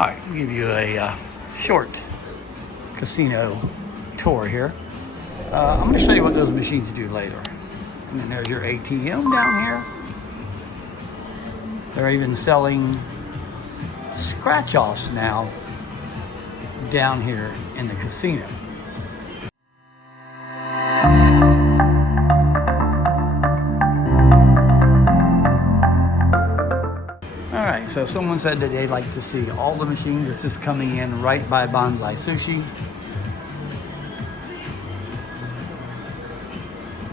All right, I'll give you a short casino tour here. I'm going to show you what those machines do later. And then there's your ATM down here. They're even selling scratch-offs now down here in the casino. All right, so someone said that they'd like to see all the machines. This is coming in right by Bonsai Sushi.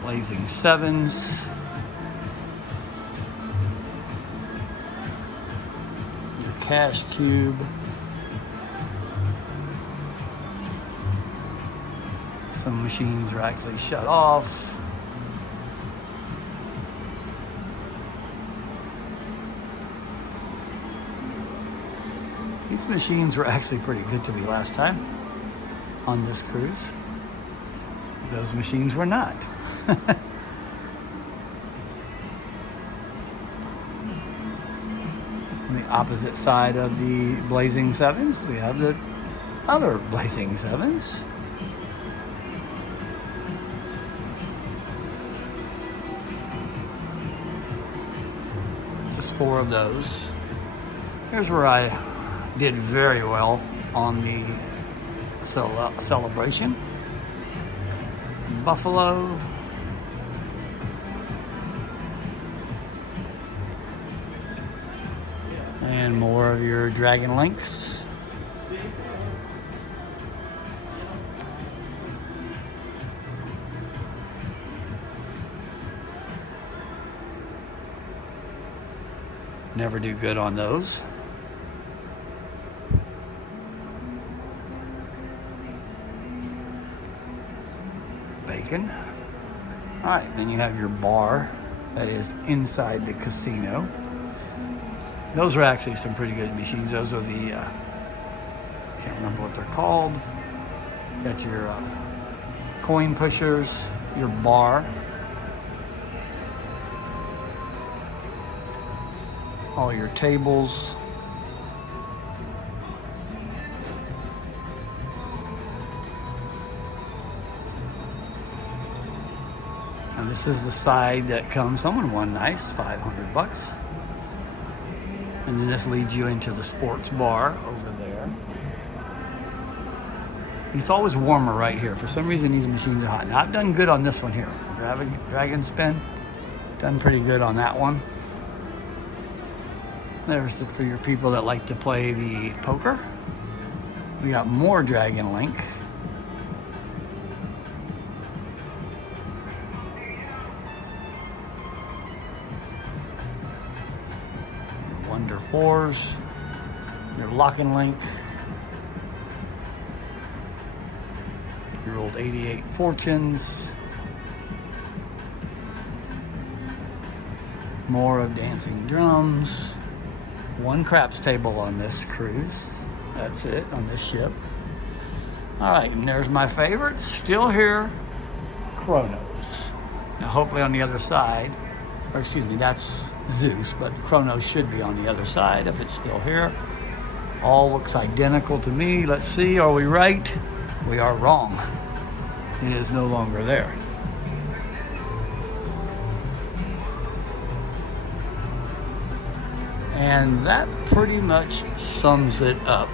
Blazing Sevens. Your Cash Cube. Some machines are actually shut off. These machines were actually pretty good to me last time on this cruise. Those machines were not. On the opposite side of the Blazing Sevens, we have the other Blazing Sevens. Just 4 of those. Here's where I did very well on the celebration. Buffalo. And more of your Dragon Links. Never do good on those. Bacon. All right, then you have your bar that is inside the casino. Those are actually some pretty good machines. Those are the, can't remember what they're called. Got your coin pushers, your bar. All your tables. And this is the side that comes, someone won nice, $500. And then this leads you into the sports bar over there. And it's always warmer right here. For some reason, these machines are hot. Now, I've done good on this one here. Dragon Spin, done pretty good on that one. There's for your people that like to play the poker. We got more Dragon Link. Wonder 4s, your Lock and Link, your old 88 Fortunes, more of Dancing Drums, 1 craps table on this cruise. That's it on this ship. All right, and there's my favorite, still here, Chronos. Now hopefully on the other side, or excuse me, that's Zeus, but Chronos should be on the other side if it's still here. All looks identical to me. Let's see, are we right? We are wrong. It is no longer there. And that pretty much sums it up.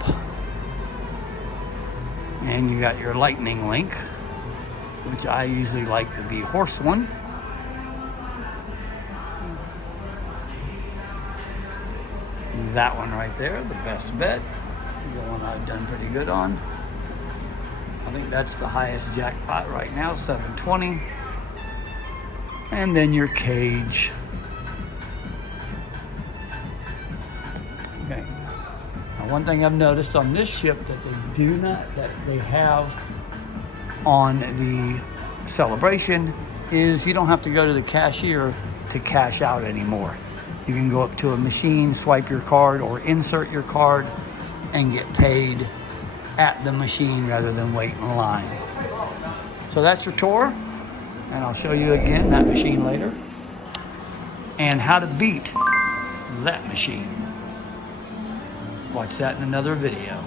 And you got your Lightning Link, which I usually like the horse one. That one right there, the best bet, is the one I've done pretty good on. I think that's the highest jackpot right now, 720. And then your cage. Okay. Now, one thing I've noticed on this ship that they have on the celebration is you don't have to go to the cashier to cash out anymore. You can go up to a machine, swipe your card, or insert your card and get paid at the machine rather than wait in line. So that's your tour, and I'll show you again that machine later and how to beat that machine. Watch that in another video.